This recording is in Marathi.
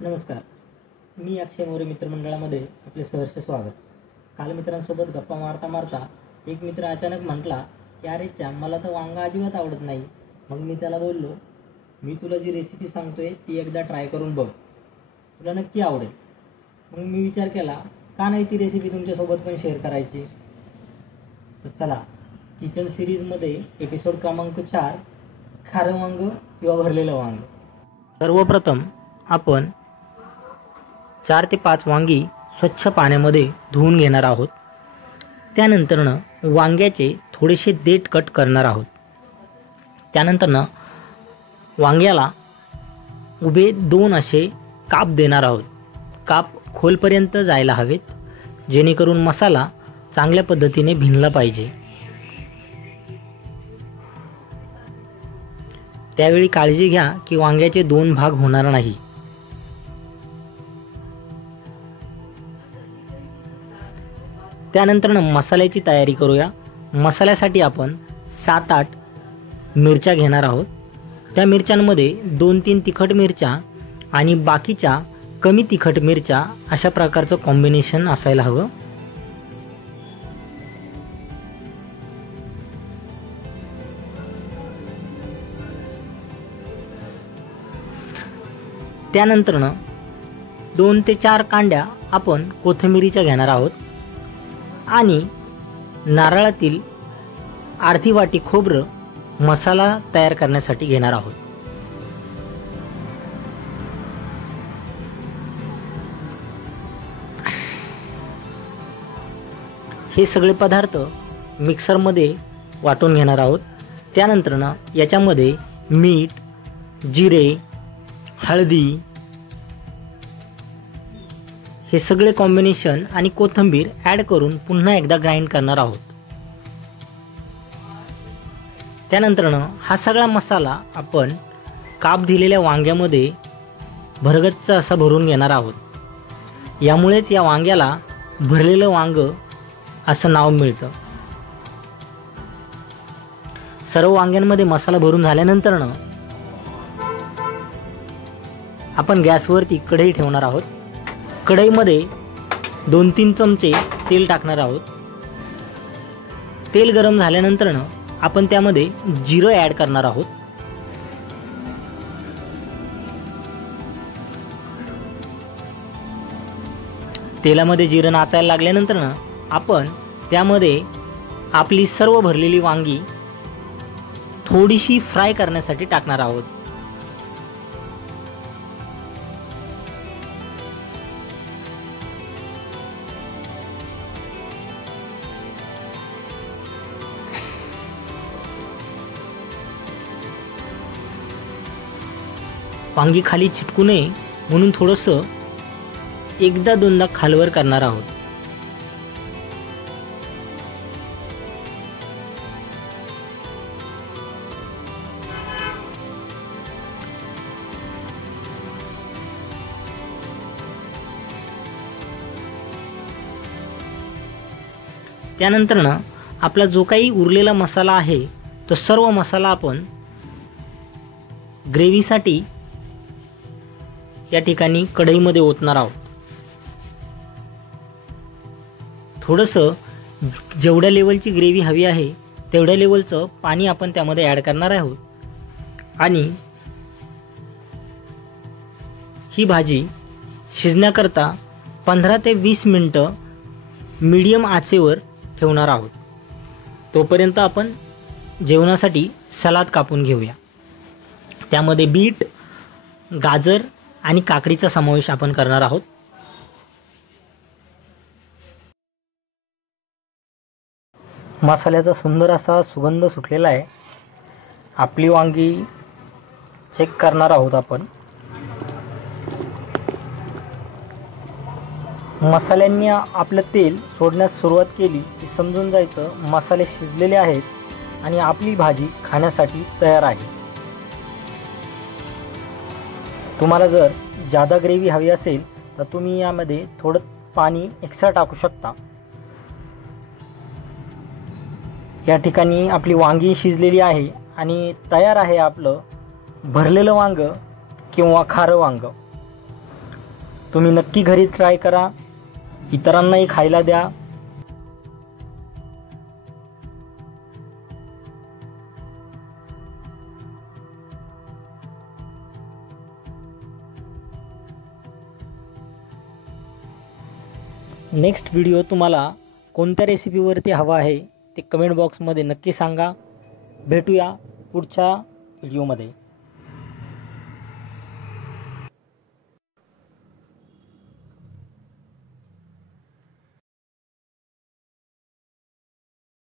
नमस्कार, मी अक्षय मोरे मित्रमंडळामध्ये आपले सहर्ष स्वागत. काल मित्रांसोबत गप्पा मारता मारता एक मित्र अचानक म्हटला की अरे च्या मला तर वांगा अजिबात आवडत नाही. मग मी त्याला बोललो, मी तुला जी रेसिपी सांगतोय ती एकदा ट्राय करून बघ, तुला नक्की आवडेल. मग मी विचार केला का नाही ती रेसिपी तुमच्यासोबत पण शेअर करायची. तर चला, किचन सिरीजमध्ये एपिसोड क्रमांक 4, खारं वांग किंवा भरलेलं वांग. सर्वप्रथम आपण 4 ते 5 वांगी स्वच्छ पाण्यामध्ये धुवून घेणार आहोत. त्यानंतरनं वांग्याचे थोडेसे देठ कट करणार आहोत. त्यानंतरनं वांग्याला उभे 2 असे काप देणार आहोत. काप खोलपर्यंत जायला हवेत, जेणेकरून मसाला चांगल्या पद्धतीने भिनला पाहिजे. त्यावेळी काळजी घ्या की वांग्याचे 2 भाग होणार नाही. त्यानंतर मसाल्याची तयारी करूया. मसाल्यासाठी आपण 7-8 मिरच्या घेणार आहोत. त्या मिरच्यांमध्ये 2-3 तिखट मिरच्या आणि बाकीच्या कमी तिखट मिरच्या अशा प्रकारचं कॉम्बिनेशन असायला हवं. त्यानंतरनं 2 ते 4 कांड्या आपण कोथिंबीरीच्या घेणार आहोत आणि नारळातील अर्धी वाटी खोबरं मसाला तयार करण्यासाठी घेणार आहोत. हे सगळे पदार्थ मिक्सरमध्ये वाटून घेणार आहोत. त्यानंतरनं याच्यामध्ये मीठ, जिरे, हळदी हे सगळे कॉम्बिनेशन आणि कोथिंबीर ॲड करून पुन्हा एकदा ग्राइंड करणार आहोत. त्यानंतरनं हा सगळा मसाला आपण काप दिलेल्या वांग्यामध्ये भरगच्च असा भरून घेणार आहोत. यामुळेच या वांग्याला भरलेलं वांग असं नाव मिळतं. सर्व वांग्यांमध्ये मसाला भरून झाल्यानंतरनं आपण गॅसवरती कढई ठेवणार आहोत. कढईमध्ये 2-3 चमचे तेल टाकणार आहोत. तेल गरम झाल्यानंतरनं आपण त्यामध्ये जिरं ॲड करणार आहोत. तेलामध्ये जिरं नाचायला लागल्यानंतरनं आपण त्यामध्ये आपली सर्व भरलेली वांगी थोडीशी फ्राय करण्यासाठी टाकणार आहोत. वांगी खाली चिटकू नये म्हणून थोडंसं 1-2दा खालवर करणार आहोत. त्यानंतरनं आपला जो काही उरलेला मसाला आहे तो सर्व मसाला आपण ग्रेव्हीसाठी या ठिकाणी कढईमध्ये ओतणार आहोत. थोडंसं जेवढ्या लेवलची ग्रेव्ही हवी आहे तेवढ्या लेवलचं पाणी आपण त्यामध्ये ॲड करणार आहोत आणि ही भाजी शिजण्याकरता 15 ते 20 मिनटं मीडियम आचेवर ठेवणार आहोत. तोपर्यंत आपण जेवणासाठी सलाद कापून घेऊया. त्यामध्ये बीट, गाजर आणि काकडीचा समावेश आपण करणार आहोत. मसाल्याचा सुंदर असा सुगंध सुटलेला आहे. आपली वांगी चेक करणार आहोत आपण. मसाल्यांनी आपलं तेल सोडण्यास सुरुवात केली की समजून जायचं मसाले शिजलेले आहेत आणि आपली भाजी खाण्यासाठी तयार आहे. तुम्हाला जर जादा ग्रेव्ही हवी असेल तर तुम्ही यामध्ये थोडं पाणी एक्स्ट्रा टाकू शकता. या ठिकाणी आपली वांगी शिजलेली आहे आणि तयार आहे आपलं भरलेलं वांग किंवा खारं वांग. तुम्ही नक्की घरी ट्राय करा, इतरांनाही खायला द्या. नेक्स्ट व्हिडिओ तुम्हाला कोणत्या रेसिपीवरती हवा आहे ते कमेंट बॉक्समध्ये नक्की सांगा. भेटूया पुढच्या व्हिडिओमध्ये.